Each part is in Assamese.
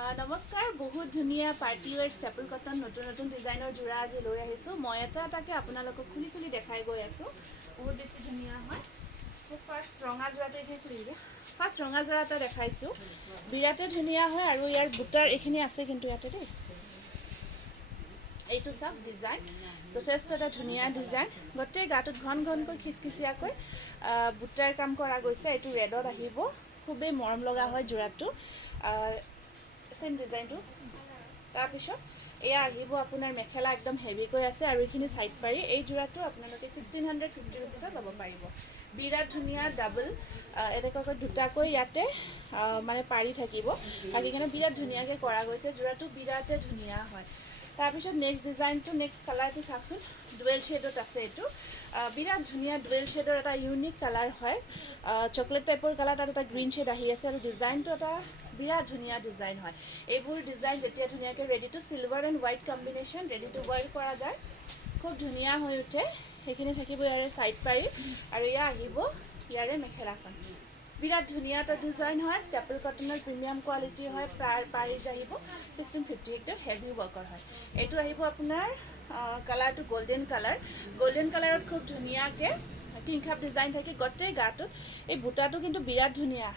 নমস্কাৰ বহুত ধুনীয়া পাৰ্টি ৱেৰ ষ্টেপল কটন নতুন ডিজাইনৰ জোৰা আজি লৈ আহিছোঁ মই এটাকে আপোনালোকক খুলি দেখাই গৈ আছোঁ বহুত বেছি ধুনীয়া হয় ফাৰ্ষ্ট ৰঙা জোৰাটো এইখিনি খুলি দিয়া ফাৰ্ষ্ট ৰঙা জোৰা এটা দেখাইছোঁ বিৰাটে ধুনীয়া হয় আৰু ইয়াৰ বুটাৰ এইখিনি আছে কিন্তু ইয়াতে দেই এইটো চাওক ডিজাইন যথেষ্ট এটা ধুনীয়া ডিজাইন গোটেই গাটোত ঘনকৈ খিচখিচিয়াকৈ বুটাৰ কাম কৰা গৈছে এইটো ৰেডত আহিব খুবেই মৰম লগা হয় জোৰাটো सेम डिजाइन तारपिছত एया आहिबो आपुनार मेखेला एकदम हेविকৈ আছে আৰু এইখিনি সাইড পাৰি এই জোৰাটো আপোনালোকে 1650 रुपीसत লব পাৰিব বিৰাট ধুনিয়া ডাবল এটাকৈ দুটাকৈ ইয়াতে মানে পাৰি থাকিব বাকি কেনে বিৰাট ধুনিয়াকে কৰা গৈছে জোৰাটো বিৰাটে ধুনিয়া হয় তাৰপিছত নেক্সট ডিজাইনটো নেক্সট কালাৰটো চাকচোন ডুৱেল শেডত আছে এটো বিৰাট ধুনিয়া ডুৱেল শেডৰ এটা ইউনিক কালাৰ হয় চকলেট টাইপৰ কালাৰ আৰু এটা গ্ৰীন শেড আহি আছে আৰু ডিজাইনটো এটা বিৰাট ধুনিয়া ডিজাইন হয় এইবোৰ ডিজাইন যেতিয়া ধুনিয়াকে ready to silver and white combination ready to wear কৰা যায় খুব ধুনিয়া হৈ উঠে সেইখিনি থাকিব ইয়াৰে সাইড পাৰি আৰু ইয়া আহিব ইয়াৰে মেখেলাখন বিৰাট ধুনিয়া এটা ডিজাইন হয় ষ্টেপল কটনৰ প্ৰিমিয়াম কোৱালিটি হয় প্ৰাইস আহিব 1650 একদম হেভি ওয়াৰ্কৰ হয় এটো আহিব আপোনাৰ কালাৰটো গোল্ডেন কালাৰত খুব ধুনিয়াকে কিংখাপ ডিজাইন থাকে গটে গাটো এই বুটাটো কিন্তু বিৰাট ধুনিয়া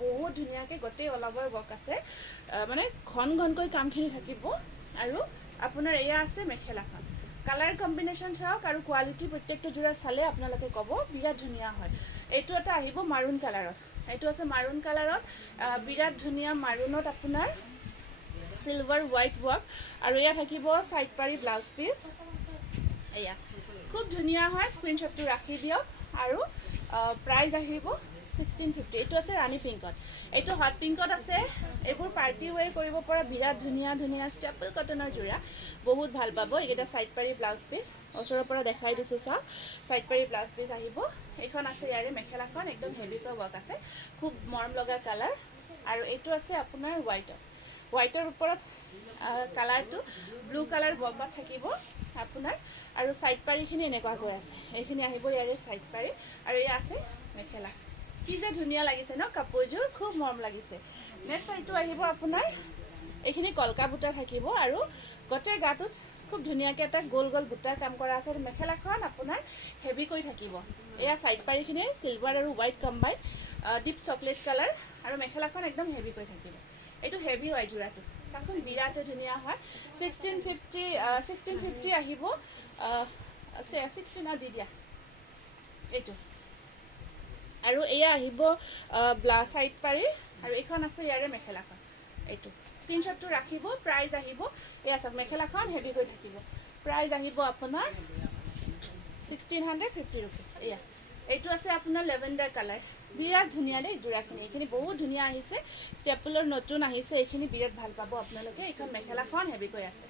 বহুত ধুনিয়াকে গটে অলবৰ ওয়াৰ্ক আছে মানে ঘনকৈ কামখিনি থাকিব আৰু আপোনাৰ এয়া আছে মেখেলাখন কালাৰ কম্বিনেশন চাওক আৰু কোৱালিটি প্ৰত্যেকটো জোৰা চালে আপোনালোকে ক'ব বিৰাট ধুনিয়া হয় এইটো এটা আহিব মাৰুন কালাৰত এইটো আছে মাৰুন কালাৰত বিৰাট ধুনিয়া মাৰুনত আপোনাৰ সিলভাৰ হোৱাইট ওয়াৰ্ক আৰু ইয়া থাকিব সাইড পাৰি ব্লাউজ পিস এয়া খুব ধুনিয়া হয় স্ক্ৰিনশটটো ৰাখি দিয়ক আৰু প্ৰাইস আহিব 1650 এটো আছে ৰানী পিংকত এটো হট পিংকত আছে এবোৰ পাৰ্টি ওয়্যাৰ কৰিব পৰা বিৰাট ধুনিয়া ষ্টেপল কটনৰ জোৰা বহুত ভাল পাব এটা সাইড পাৰি ব্লাউজ পিস ওচৰৰ পৰা দেখাই দিছো সব সাইড পাৰি ব্লাউজ পিস আহিব এখন আছে ইয়াৰে মেখেলাখন একদম হেভিকৈ ওয়াৰ্ক আছে খুব মৰম লগা কালাৰ আৰু এটো আছে আপোনাৰ হোৱাইটৰ ওপৰত কালাৰটো ব্লু কালাৰ ওয়াৰ্কত থাকিব আপোনাৰ আৰু সাইড পাৰিখিনি এনেকুৱা হৈ আছে এইখিনি আহিব ইয়াৰে সাইড পাৰি আৰু এই আছে মেখেলা কি যে ধুনিয়া লাগিছে ন কাপোৰযোৰ খুব মৰম লাগিছে নেক্সট এইটো আহিব আপোনাৰ এইখিনি কলকা বুটা থাকিব আৰু গটে গাটোত খুব ধুনিয়াকে এটা গোল বুটাৰ কাম কৰা আছে মেখেলাখন আপোনাৰ হেভি কৈ থাকিব এয়া সাইড পাৰিখিনি সিলভাৰ আৰু white combine deep chocolate colour আৰু মেখেলাখন একদম হেভি কৈ থাকিব এইটো হেভি হয় জোৰাটো চাচোন বিৰাট ধুনিয়া হয় 1650 আহিব 16 দি দিয়া এইটো আৰু এয়া আহিব সাইড পাৰি আৰু এখন আছে ইয়াৰে মেখেলাখন এইটো স্ক্ৰিনশটটো ৰাখিব প্ৰাইস আহিব এয়া সব মেখেলাখন হেভি হৈ থাকিব প্ৰাইস আহিব আপোনাৰ 1650 रुपीस এয়া এইটো আছে আপোনাৰ লেভেণ্ডাৰ কালাৰ বিৰাট ধুনিয়া দেই জোৰাখিনি এইখিনি বহুত ধুনিয়া আহিছে ষ্টেপলৰ নতুন আহিছে এইখিনি বিৰাট ভাল পাব আপোনালোকে এইখন মেখেলাখন হেভি কৈ আছে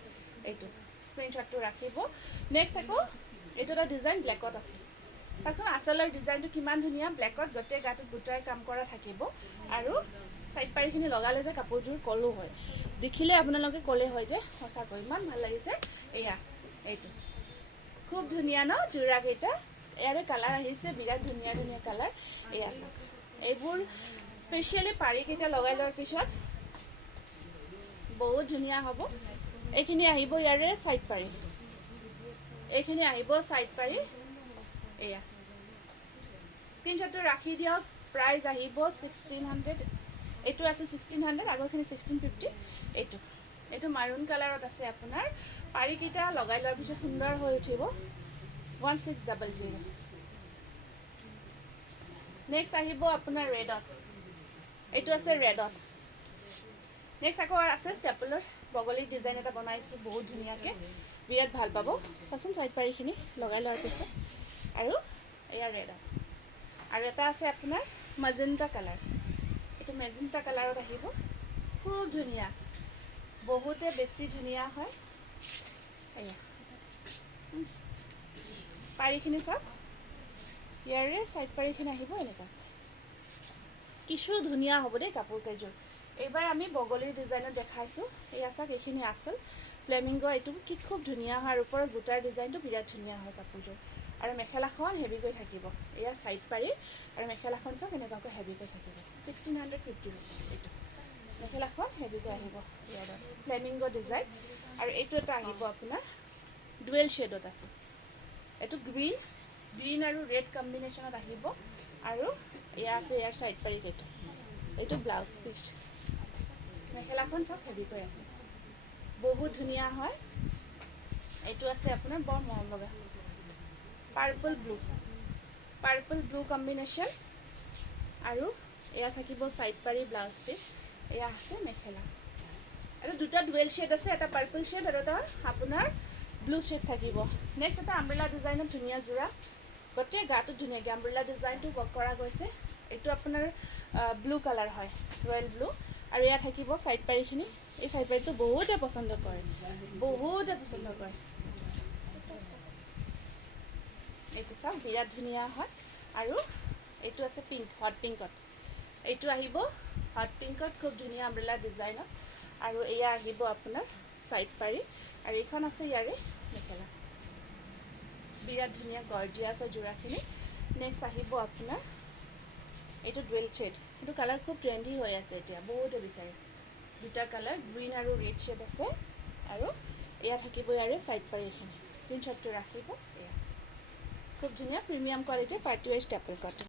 এইটো স্ক্ৰিনশটটো ৰাখিব নেক্সট আকৌ এইটো এটা ডিজাইন ব্ল্যাকত আছে তাকো আসলৰ ডিজাইনটো কিমান ধুনিয়া ব্ল্যাকত গটে গাটো বুটাৰ কাম কৰা থাকিব আৰু সাইড পাৰিখিনি লগালে যে কাপোৰযোৰ কলো হয় দেখিলে আপোনালোকে কলে হয় যে সঁচাকৈ ইমান ভাল লাগিছে এয়া এইটো খুব ধুনিয়া ন জোৰা কেইটা ইয়াৰে কালাৰ আহিছে বিৰাট ধুনিয়া কালাৰ এয়া এইবোৰ স্পেশালি পাৰি কেইটা লগাই লোৱাৰ পিছত বহুত ধুনিয়া হ'ব এইখিনি আহিব ইয়াৰে সাইড পাৰি এইখিনি আহিব সাইড পাৰি এয়া স্ক্ৰিনশটটো ৰাখি দিয়ক প্ৰাইস আহিব 1600 এটো আছে 1600 আগৰখিনি 1650 এটো মাৰুন কালাৰত আছে আপোনাৰ পাৰি কিটা লগাই লোৱাৰ পিছত সুন্দৰ হৈ উঠিব 1600 নেক্সট আহিব আপোনাৰ ৰেডত এটো আছে ৰেডত নেক্সট আকৌ আছে ষ্টেপলৰ বগলী ডিজাইন এটা বনাইছো বহুত ধুনিয়াকে বিৰাট ভাল পাব চাচোন সাইড পাৰিখিনি লগাই লোৱাৰ পিছত আৰু এয়া ৰেডত আৰু এটা আছে আপোনাৰ মাজেন্টা কালাৰ এটো মেজেন্টা কালাৰত আহিব খুব ধুনিয়া বহুতে বেছি ধুনিয়া হয় এয়া পাৰিখিনি সব ইয়াৰে সাইড পাৰিখিনি আহিব এনেকা কিশু ধুনিয়া হ'ব দে কাপোৰ কেজোৰ এইবাৰ আমি বগলীৰ ডিজাইনত দেখাইছো এই আছাক এইখিনি আছিল ফ্লেমিঙ্গো এটো কি খুব ধুনিয়া হয় আৰু ওপৰৰ বুটাৰ ডিজাইনটো বিৰাট ধুনিয়া হয় কাপোৰযোৰ আৰু মেখেলাখন হেভি কৈ থাকিব এয়া সাইড পাৰি আৰু মেখেলাখন সব এনেকাকৈ হেভি কৈ থাকিব 1650 रुपीस এটো মেখেলাখন হেভিকৈ আহিব ৰেডত ফ্লেমিংগো ডিজাইন আৰু এইটো এটা আহিব আপোনাৰ ডুৱেল শ্বেডত আছে এইটো গ্ৰীণ আৰু ৰেড কম্বিনেশ্যনত আহিব আৰু এয়া আছে ইয়াৰ চাইড পাৰীত এইটো ব্লাউজ পিচ মেখেলাখন চব হেভিকৈ আছে বহুত ধুনীয়া হয় এইটো আছে আপোনাৰ বৰ মৰম লগা পাৰ্পল ব্লু কম্বিনেশ্যন আৰু এয়া থাকিব চাইড পাৰী ব্লাউজ পিচ এয়া আছে মেখেলা এটা দুটা ডুৱেল শ্বেড আছে এটা পাৰ্পল শ্বেড আৰু এটা আপোনাৰ ব্লু শ্বেড থাকিব নেক্সট এটা আমব্ৰেলা ডিজাইনত ধুনীয়া যোৰা গোটেই গাটো ধুনীয়াকৈ আমব্ৰেলা ডিজাইনটো ৱৰ্ক কৰা গৈছে এইটো আপোনাৰ ব্লু কালাৰ হয় ৰয়েল ব্লু আৰু এয়া থাকিব চাইড পাৰীখিনি এই চাইড পাৰীটো বহুতে পচন্দ কৰে এইটো চাওক বিৰাট ধুনীয়া হয় আৰু এইটো আছে পিংক হট পিংকত এইটো আহিব হট পিংকত খুব ধুনীয়া আমব্ৰেলা ডিজাইনত আৰু এয়া আহিব আপোনাৰ চাইড পাৰী আৰু এইখন আছে ইয়াৰে মেখেলা বিৰাট ধুনীয়া গৰ্জিয়াছৰ যোৰাখিনি নেক্সট আহিব আপোনাৰ এইটো ডুৱেল শ্বেড এইটো কালাৰ খুব ট্ৰেণ্ডি হৈ আছে এতিয়া বহুতে বিচাৰে দুটা কালাৰ গ্ৰীণ আৰু ৰেড শ্বেড আছে আৰু এয়া থাকিব ইয়াৰে চাইড পাৰী এইখিনি স্ক্ৰীনশ্বটটো ৰাখিব এয়া খুব ধুনীয়া প্ৰিমিয়াম কোৱালিটিৰ পাৰ্টি ৱেৰ ষ্টেপল কটন